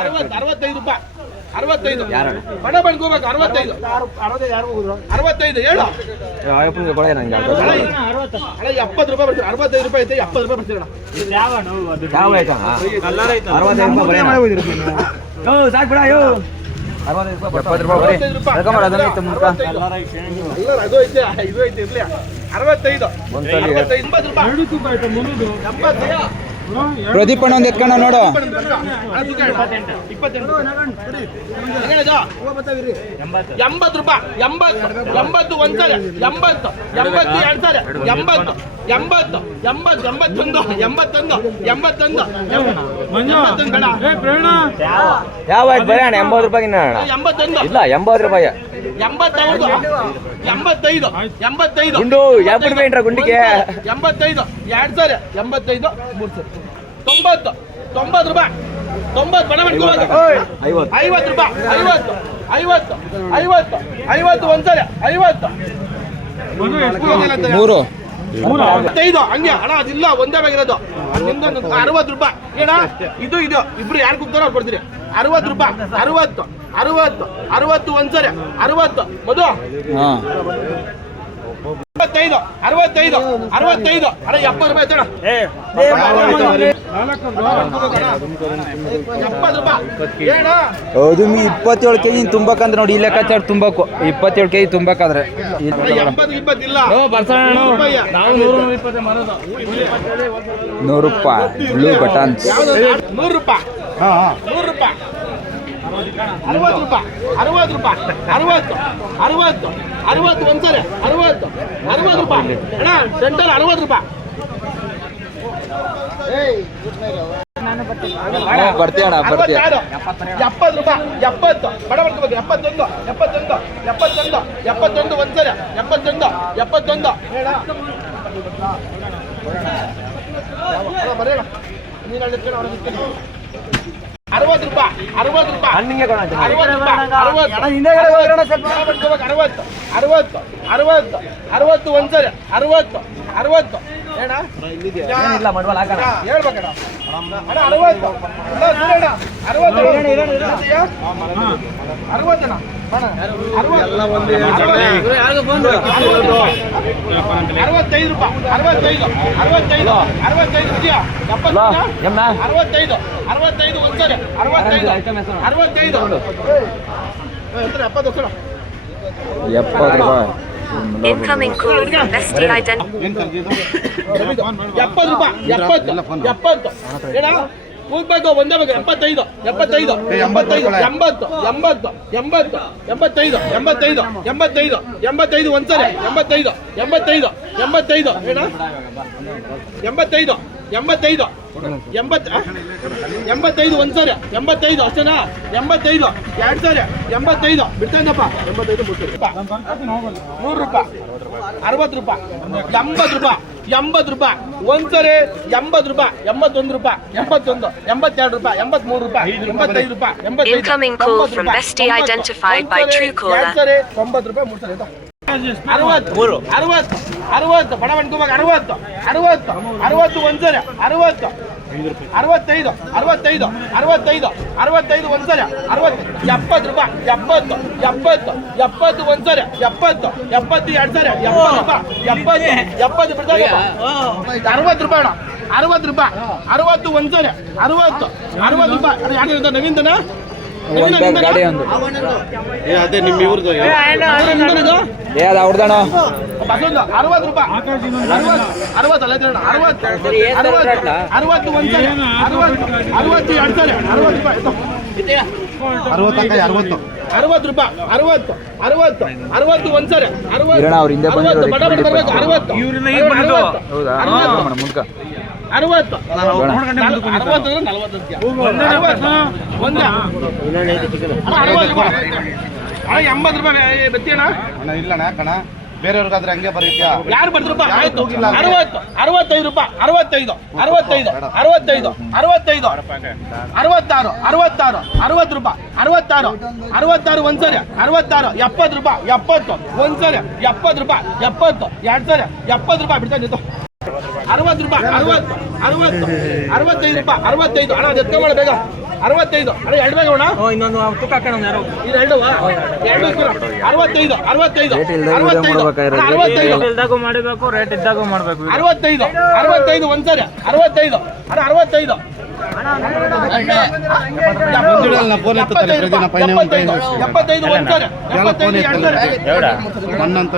65 ರೂಪಾಯಿ 65 ಬಡ ಬಣ್ಕೋಬೇಕು 65 65 ಹೇಳು ಅಣ್ಣ 70 ರೂಪಾಯಿ ಬರ್ತೀವಿ 65 ರೂಪಾಯಿ ಐತೆ 70 ರೂಪಾಯಿ ಬರ್ತೀವಿ ಪ್ರದೀಪ್ ಅಣ್ಣ ಒಂದು ಎತ್ಕೊಂಡ ನೋಡು 80 ರೂಪಾಯಿ 80 ಒಂದ್ಸಲ 80 82 ಸಲ 80 81 ಯಾವ ಬರೋಣ 80 ರೂಪಾಯಿ ಇಲ್ಲ 80 ರೂಪಾಯಿ 85 ಗುಂಡು ಯಾವ ಗುಂಡಿಗೆ 85 2 ಸಲ 85 3 ಸಲ 90 ರೂಪಾಯಿ 90 ಬಡ ಬಣ್ಕೋಬೇಕು 50 ರೂಪಾಯಿ 50 ಒಂದ್ಸಲ 50 65 ಹಂಗೆ ಅಣ್ಣ ಅದಿಲ್ಲ ಒಂದೇ ಆಗಿರೋದು 60 ರೂಪಾಯಿ ಏನ ಇದು ಇಬ್ರು ಯಾರು ಕೂಗ್ತಾರೋ ಅವ್ರು ಕೊಡ್ತೀರಿ 60 ರೂಪಾಯಿ 60 ಒಂದ್ಸರಿ 60 ಮಧು 65 ಅಣ್ಣ 70 ರೂಪಾಯಿ ತಡ 70 ರೂಪಾಯಿ ಏನ ಹೌದು 27 ಕೆಜಿ ತುಂಬಕಂದ್ರೆ ನೋಡಿ ಈ ಲೆಕ್ಕಾಚಾರ ತುಂಬಕು 27 ಕೆಜಿ ತುಂಬಕಾದ್ರೆ 80 ಇಲ್ಲ 100 ರೂಪಾಯಿ ಬ್ಲೂ ಬಟನ್ಸ್ 100 ರೂಪಾಯಿ 60 ರೂಪಾಯಿ 60 ಒಂದ್ಸರಿ 60 ರೂಪಾಯಿ ಅಣ್ಣ ಸೆಂಟರ್ 60 ರೂಪಾಯಿ ಬರ್ತೀಯ ಅಣ್ಣ ಬರ್ತೀಯ 70 ರೂಪಾಯಿ 70 ಬಡ ಬರ್ಕೋಬೇಕು 71 ಒಂದ್ಸರಿ 71 ಬರೇಣ ನೀನು ಅಲ್ಲಿ 60 ರೂಪಾಯಿ 60 ಒಂದ್ಸರಿ 60 ಹೇಳ್ಬೇಕಣ್ಣ ಅಣ್ಣ 65 ಒಂದ್ಸರಿ 65 Incoming call from Bestie Identity. 70 ರೂಪಾಯಿ 70 ಏನ ಹೋಗ್ಬೇಕು ಒಂದೇ ಬಗ್ಗೆ 75 ಒಂದ್ಸರಿ 85 ಏನ 85 ಒಂದ್ಸರಿ 85 ಅಷ್ಟೇನಾ 85 2 ಸರಿ 85 ಬಿಡ್ತೇನಪ್ಪ 100 ರೂಪಾಯಿ 60 ರೂಪಾಯಿ 80 ರೂಪಾಯಿ ಒಂದ್ಸರಿ 80 ರೂಪಾಯಿ 81 ರೂಪಾಯಿ 81 82 ರೂಪಾಯಿ 83 ರೂಪಾಯಿ 85 ರೂಪಾಯಿ 85 Incoming call from Bestie identified by Truecaller. 90 ರೂಪಾಯಿ 3 ಸರಿ 60 ಬಡ ಬಣ್ಕೋಬೇಕು 60 ಒಂದ್ಸರಿ 65 ಒಂದ್ಸರಿ 70 ರೂಪಾಯಿ 70 ಒಂದ್ಸರಿ 70 2 ಸರಿ 70 ಬಿಡ್ತಾರೆ 60 ರೂಪಾಯಿ ಅಣ್ಣ 60 ರೂಪಾಯಿ 60 ಒಂದ್ಸರಿ 60 ರೂಪಾಯಿ ಯಾರು ನವೀನ್ದನ ಗಾಡಿ ಒಂದು ಅದೇ ನಿಮ್ಮ ಇವ್ರದ್ದು ಅವ್ರದಣ 60 ರೂಪಾಯಿ 60 ಅಲ್ಲ 60 ಒಂದ್ಸರಿ 60 2 ಸರಿ 60 ರೂಪಾಯಿ 60 ರೂಪಾಯಿ 60 ಒಂದ್ಸರಿ 60 ಬಡ ಬಡ ಬರ್ಬೇಕು 60 60 80 ರೂಪಾಯಿ ಬತ್ತೀಣ ಇಲ್ಲಣ್ಣ ಕಣ ಬೇರೆಯವ್ರಿಗಾದ್ರೆ ಹಂಗೆ ಬರೀತ್ಯಾ ಯಾರು ಬರ್ತಾರಪ್ಪ ಆಯ್ತು 65 ರೂಪಾಯಿ 65 60 ರೂಪಾಯಿ 66 ಒಂದ್ಸರಿ 66 70 ರೂಪಾಯಿ 70 ಒಂದ್ಸರಿ 70 ರೂಪಾಯಿ 70 2 ಸರಿ 70 ರೂಪಾಯಿ ಬಿಡ್ತಾ ನಿಂತು 60 ರೂಪಾಯಿ 65 ರೂಪಾಯಿ 65 ಅಣ್ಣ ಎತ್ಕೊಂಡ್ ಬೇಗ 65 ಅಣ್ಣ ಎರಡು ಬೇಗ ಅಣ್ಣ ಇನ್ನೊಂದು ತೂಕ ಹಾಕೋಣ ಯಾರೋ ಇದು ಎರಡು 65 65 ರೇಟ್ ಇಲ್ದಾಗ ವಿಡಿಯೋ ಮಾಡ್ಬೇಕಾದ್ರೆ 65 ಇಲ್ದಾಗೂ ಮಾಡಬೇಕು ರೇಟ್ ಇದ್ದಾಗೂ ಮಾಡಬೇಕು 65 ಒಂದ್ಸರಿ 65 ಅಣ್ಣ 65 ಮಂಜುಳಲ್ಲಿ ಫೋನ್ ಎತ್ತುತ್ತಾರೆ ಪ್ರತಿದಿನ 75 ಒಂದ್ಸರಿ 75 ಫೋನ್ ಎತ್ತಲ್ಲ ಎರಡು ಸರಿ ಮಣ್ಣಂತ